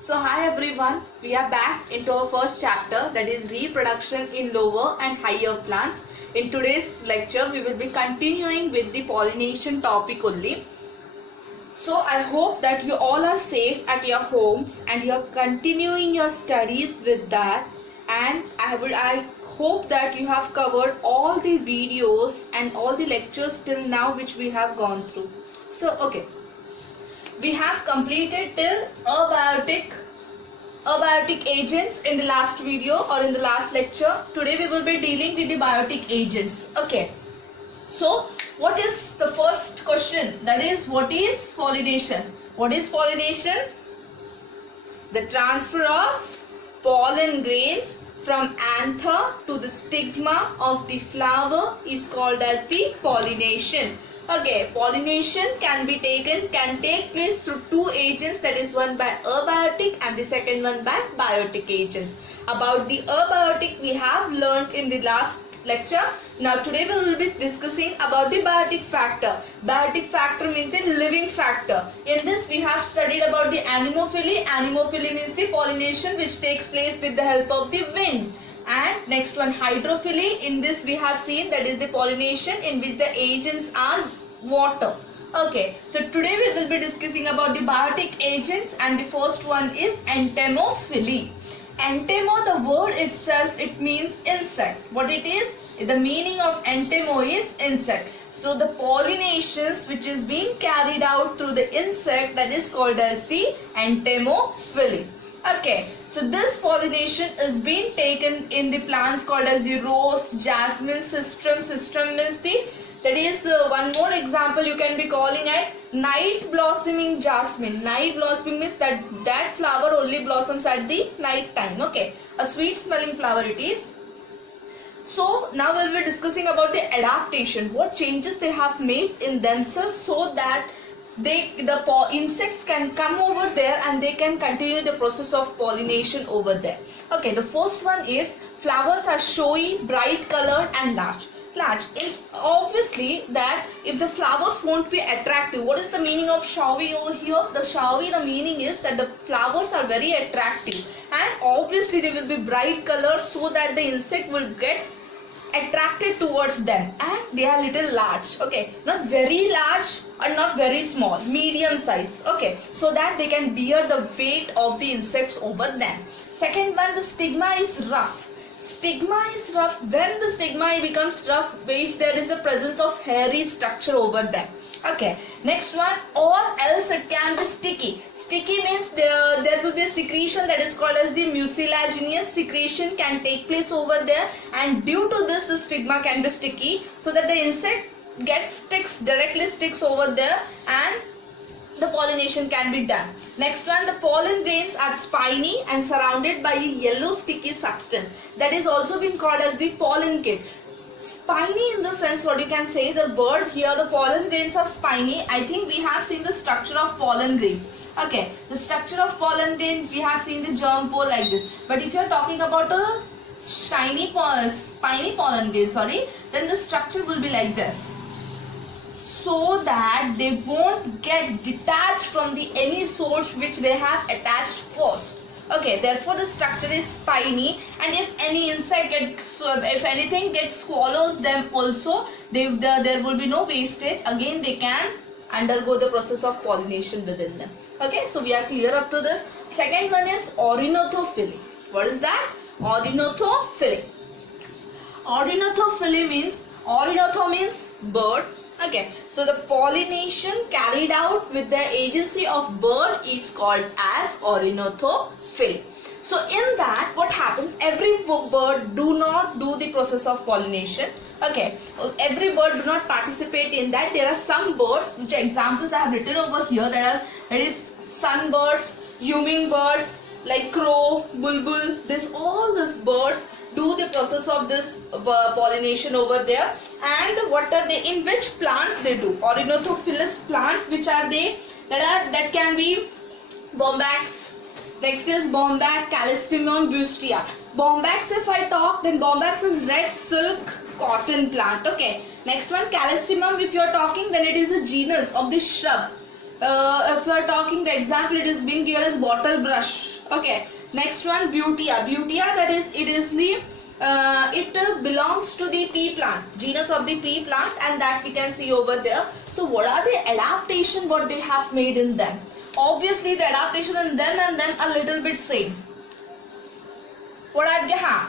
So hi everyone, we are back into our first chapter, that is reproduction in lower and higher plants. In today's lecture we will be continuing with the pollination topic only. So I hope that you all are safe at your homes and you are continuing your studies with that, and I hope that you have covered all the videos and all the lectures till now which we have gone through. So okay, we have completed till abiotic agents in the last video or in the last lecture. Today we will be dealing with the biotic agents. Okay, so what is the first question? That is, what is pollination? What is pollination? The transfer of pollen grains from anther to the stigma of the flower is called as the pollination. Okay, pollination can take place through two agents, that is one by abiotic and the second one by biotic agents. About the abiotic we have learned in the last lecture. Now today we will be discussing about the biotic factor. Biotic factor means the living factor. In this we have studied about the anemophily. Anemophily means the pollination which takes place with the help of the wind. And next one, hydrophily. In this we have seen that is the pollination in which the agents are water. Okay, so today we will be discussing about the biotic agents, and the first one is entomophily. Entomo, the word itself, it means insect. What it is? The meaning of entomo is insect. So the pollinations which is being carried out through the insect, that is called as the entomophily. Okay, so this pollination is being taken in the plants called as the rose, jasmine, sistrum. Sistrum means the, that is one more example you can be calling at night blossoming jasmine. Night blossoming means that flower only blossoms at the night time. Okay, a sweet smelling flower it is. So now we'll be discussing about the adaptation, what changes they have made in themselves so that the insects can come over there and they can continue the process of pollination over there. Okay, the first one is flowers are showy, bright colored and large. Large is obviously that if the flowers won't be attractive. What is the meaning of showy over here? The showy, the meaning is that the flowers are very attractive and obviously they will be bright colors so that the insect will get attracted towards them, and they are little large. Okay, not very large and not very small, medium size. Okay, so that they can bear the weight of the insects over them. Second one, the stigma is rough. Stigma is rough. When the stigma becomes rough, if there is a presence of hairy structure over them. Okay, next one, or else it can be sticky. Sticky means there will be a secretion that is called as the mucilaginous secretion can take place over there, and due to this the stigma can be sticky so that the insect directly sticks over there and the pollination can be done. Next one, the pollen grains are spiny and surrounded by a yellow sticky substance that is also being called as the pollen kit. Spiny in the sense, what you can say, the bird here, the pollen grains are spiny. I think we have seen the structure of pollen grain. Okay, the structure of pollen grain, we have seen the germ pole like this. But if you are talking about a spiny pollen grain, then the structure will be like this, so that they won't get detached from any source which they have attached first. Okay, therefore the structure is spiny, and if any insect if anything swallows them also, there will be no wastage. Again they can undergo the process of pollination within them. Okay, so we are clear up to this. Second one is ornithophily. What is that? Ornithophily. Ornithophily means, ornitho means bird. Okay, so the pollination carried out with the agency of bird is called as ornithophily. So in that, what happens, every bird do not do the process of pollination. Okay, every bird do not participate in that. There are some birds, which examples I have written over here, that is sunbirds, hummingbirds, like crow, bulbul, all these birds do the process of this pollination over there. And what are they, in which plants they do? Ornithophilous plants, which are they? That can be bombax. Next is bombax, callistemon, bustier. Bombax, if I talk, then bombax is red silk cotton plant. Okay, next one, callistemon, if you are talking, then it is a genus of the shrub. If you are talking, the example it is being given as bottle brush. Okay, next one, Butea. Butea, that is, it belongs to the pea plant, genus of the pea plant, and that we can see over there. So what are the adaptation what they have made in them? Obviously the adaptation in them and them a little bit same.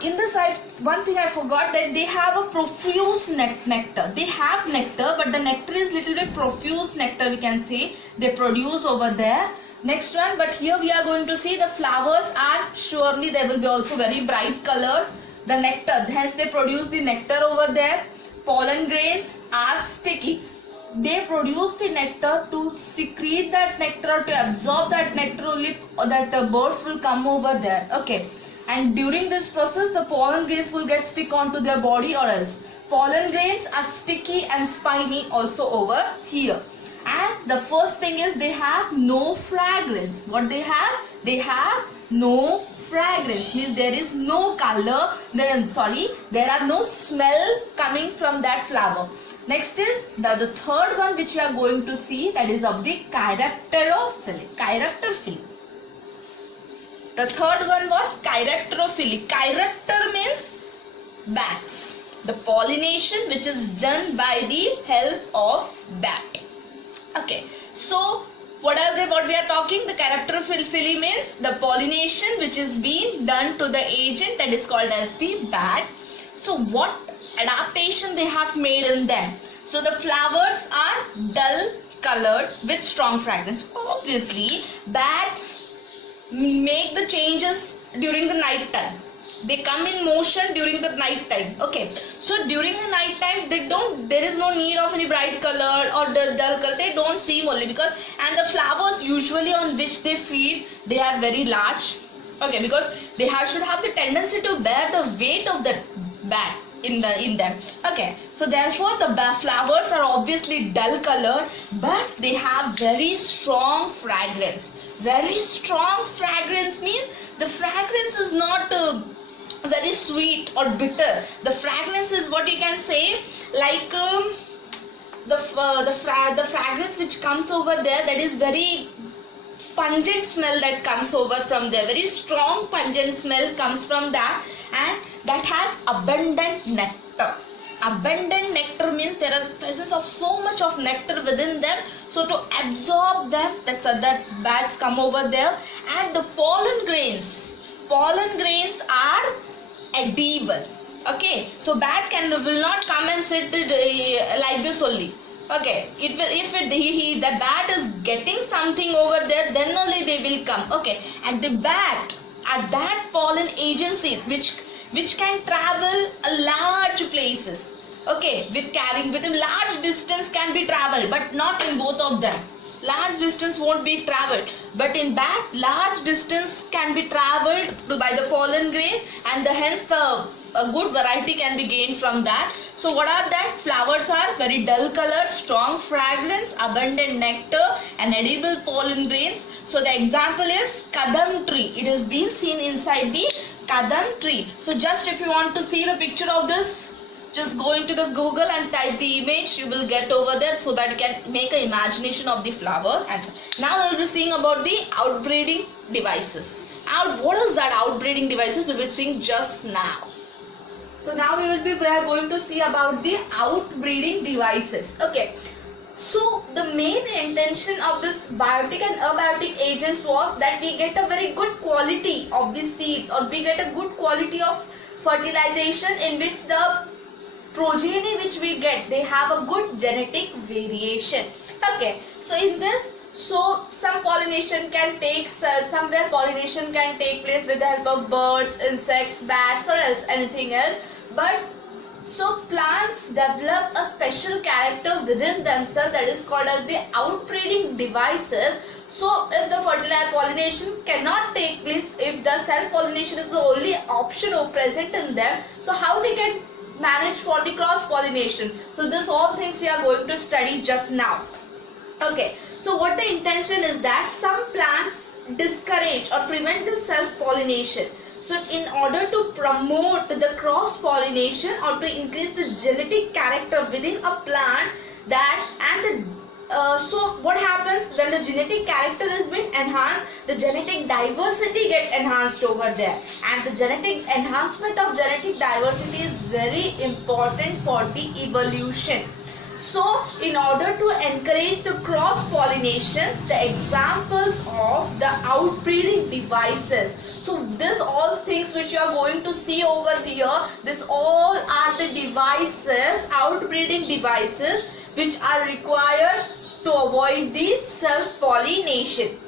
In this one thing I forgot, that they have a profuse nectar. They have nectar, but the nectar is little bit profuse nectar, we can say they produce over there. Next one, but here we are going to see the flowers are surely they will be also very bright colored. The nectar, hence they produce the nectar over there. Pollen grains are sticky. They produce the nectar to secrete that nectar, to absorb that nectar only, that birds will come over there. Okay. And during this process, the pollen grains will get stick onto their body, or else pollen grains are sticky and spiny also over here. And the first thing is they have no fragrance. What they have? They have no fragrance, means there is no color, there are no smell coming from that flower. Next is the third one which you are going to see, that is of the Cheirophyll. Cheirophyll. The third one was Cheirophyll. Chiropter means bats. The pollination which is done by the help of bat. Okay, so what we are talking? The Cheirophyll means the pollination which is being done to the agent, that is called as the bat. So what adaptation they have made in them? So the flowers are dull colored with strong fragrance. Obviously, bats make the changes during the night time. They come in motion during the night time. Okay, so during the night time there is no need of any bright color or dull color. They don't seem only because, and the flowers usually on which they feed, they are very large. Okay, because they should have the tendency to bear the weight of the bat in them. Okay, so therefore the flowers are obviously dull colored, but they have very strong fragrance. Very strong fragrance means the fragrance is not very sweet or bitter. The fragrance is what you can say, like the fragrance which comes over there, that is very pungent smell that comes over from there. Very strong pungent smell comes from that, and that has abundant nectar. Abundant nectar means there is presence of so much of nectar within them, so to absorb them, that bats come over there. And the pollen grains are edible. Okay, so bat will not come and sit like this only. Okay, it will, if the bat is getting something over there, then only they will come. Okay, and the bat are that pollen agencies which can travel a large places. Okay, with a large distance can be traveled, but not in both of them. Large distance won't be traveled, but in bat, large distance can be traveled by the pollen grains, and hence a good variety can be gained from that. So what are that? Flowers are very dull colored, strong fragrance, abundant nectar, and edible pollen grains. So the example is kadam tree. It has been seen inside the kadam tree. So just if you want to see the picture of this, just go into the Google and type the image, you will get over there, so that you can make an imagination of the flower. And now we will be seeing about the outbreeding devices. Now what is that outbreeding devices? We will see just now. So now we are going to see about the outbreeding devices. Okay, so the main intention of this biotic and abiotic agents was that we get a very good quality of the seeds, or we get a good quality of fertilization in which the progeny which we get, they have a good genetic variation. Okay, so in this, so some pollination can take, somewhere pollination can take place with the help of birds, insects, bats, or else anything else. But so plants develop a special character within themselves, that is called as the outbreeding devices. So if the pollination cannot take place, if the self-pollination is the only option present in them, so how they can manage for the cross-pollination? So this all things we are going to study just now. Okay, so what the intention is that some plants discourage or prevent the self-pollination. So in order to promote the cross-pollination or to increase the genetic character within a plant, that and So what happens when the genetic character is been enhanced? The genetic diversity get enhanced over there, and the genetic enhancement of genetic diversity is very important for the evolution. So in order to encourage the cross pollination, the examples of the outbreeding devices, so this all things which you are going to see over here, this all are the devices, outbreeding devices, which are required to avoid the self-pollination.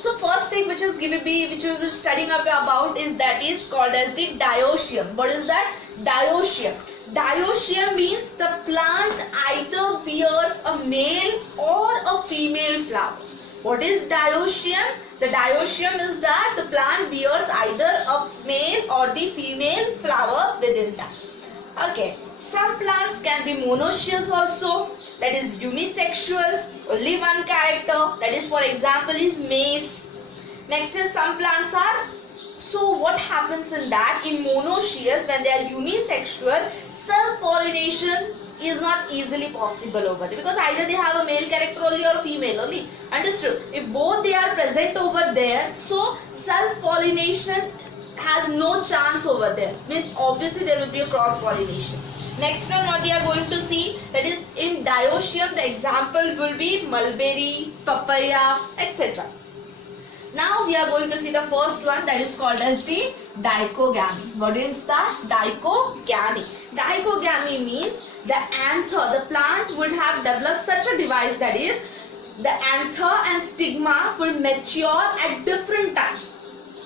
So first thing which is which we will be studying about is that is called as the dioecium. What is that? Dioecium. Dioecium means the plant either bears a male or a female flower. What is dioecium? The dioecium is that the plant bears either a male or the female flower within that. Okay. Some plants can be monoecious also, that is unisexual, only one character, that is for example is maize. Next is some plants are, so what happens in that, in monoecious when they are unisexual, self-pollination is not easily possible over there because either they have a male character only or female only. Understood? If both they are present over there, so self-pollination has no chance over there. Means obviously there will be a cross-pollination. Next one what we are going to see, that is in dioecium the example will be mulberry, papaya, etc. Now we are going to see the first one, that is called as the dichogamy. What is that? Dichogamy. Dichogamy means the anther, the plant would have developed such a device, that is the anther and stigma will mature at different times.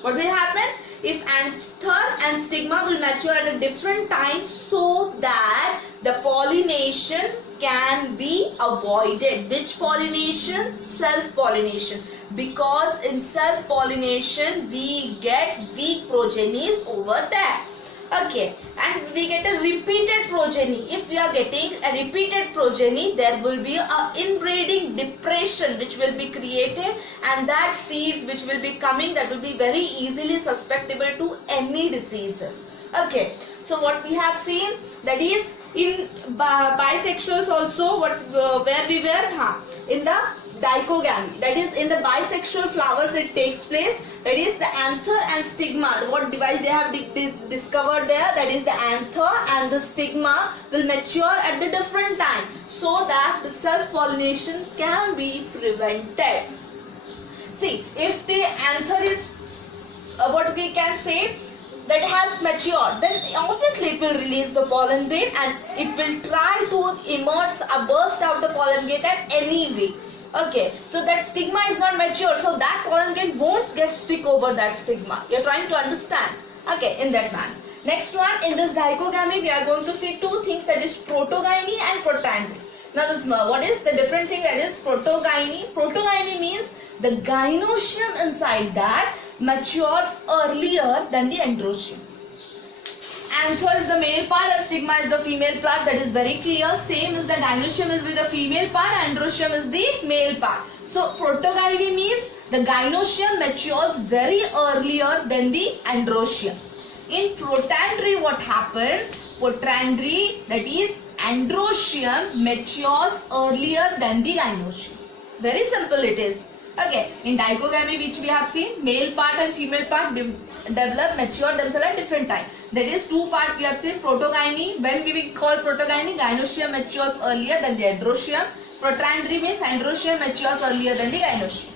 What will happen? If anther and stigma will mature at a different time so that the pollination can be avoided. Which pollination? Self-pollination. Because in self-pollination we get weak progenies over there. Okay, and we get a repeated progeny. If we are getting a repeated progeny, there will be a inbreeding depression which will be created, and that seeds which will be coming, that will be very easily susceptible to any diseases. Okay, so what we have seen, that is in bisexuals also, where we were in the dichogamy, that is in the bisexual flowers it takes place, that is the anther and stigma, what device they have discovered there, that is the anther and the stigma will mature at the different time so that the self-pollination can be prevented. See, if the anther is what we can say, that has matured, then obviously it will release the pollen grain and it will try to burst out the pollen grain at any way. Okay, so that stigma is not mature, so that pollen grain won't get stick over that stigma. You are trying to understand. Okay, in that manner. Next one, in this dichogamy, we are going to see two things, that is protogyny and protandry. Now, what is the different thing, that is protogyny? Protogyny means the gynoecium inside that matures earlier than the androecium. Anther is the male part and stigma is the female part, that is very clear. Same is the gynoecium is with the female part and androecium is the male part. So protogyny means the gynoecium matures very earlier than the androecium. In protandry what happens? Protandry, that is androecium, matures earlier than the gynoecium. Very simple it is. Okay, in dichogamy which we have seen, male part and female part develop, mature themselves at different time. That is two parts we have seen. Protogyny, when we will call protogyny, gynoecium matures earlier than the androecium. Protandry means androecium matures earlier than the gynoecium.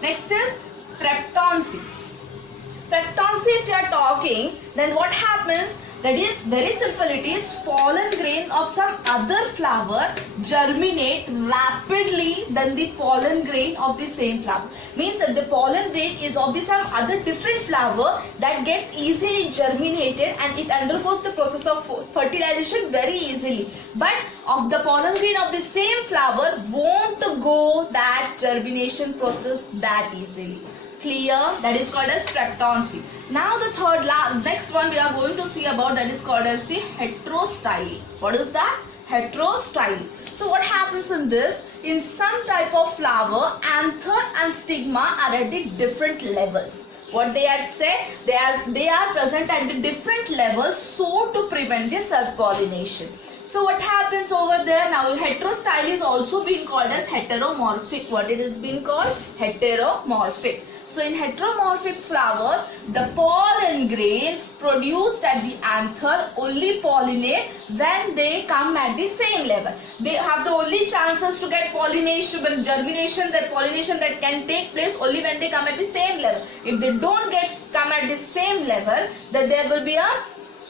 Next is preptoncy. Preptoncy if you are talking, then what happens? That is very simple, it is pollen grain of some other flower germinate rapidly than the pollen grain of the same flower. Means that the pollen grain is of the some other different flower that gets easily germinated and it undergoes the process of fertilization very easily. But of the pollen grain of the same flower won't go that germination process that easily. Clear? That is called as preptoncy. Now the next one we are going to see about, that is called as the heterostyly. What is that? Heterostyly. So what happens in this? In some type of flower, anther and stigma are at the different levels. What they are say? They are present at the different levels so to prevent the self-pollination. So what happens over there now? Heterostyle is also being called as heteromorphic. What it is being called? Heteromorphic. So in heteromorphic flowers, the pollen grains produced at the anther only pollinate when they come at the same level. They have the only chances to get pollination, germination, that pollination that can take place only when they come at the same level. If they don't come at the same level, then there will be a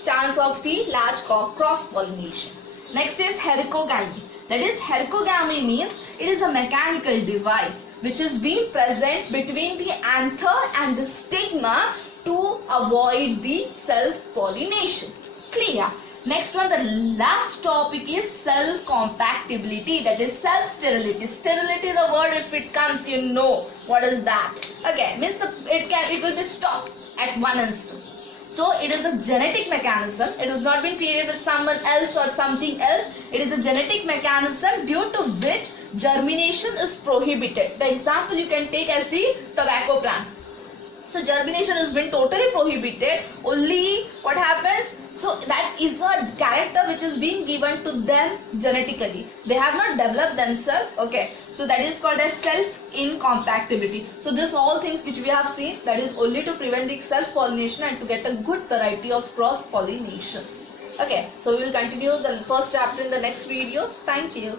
chance of the large cross pollination. Next is hericogamy. That is, hericogamy means it is a mechanical device which is being present between the anther and the stigma to avoid the self-pollination. Clear? Next one, the last topic is cell compactability, that is self-sterility. Sterility, the word, if it comes, you know what is that. Okay, means it will be stopped at one instant. So it is a genetic mechanism. It has not been created with someone else or something else. It is a genetic mechanism due to which germination is prohibited. The example you can take as the tobacco plant. So germination has been totally prohibited. Only what happens? So that is a character which is being given to them genetically. They have not developed themselves. Okay. So that is called as self-incompatibility. So this all things which we have seen, that is only to prevent the self-pollination and to get a good variety of cross-pollination. Okay. So we will continue the first chapter in the next videos. Thank you.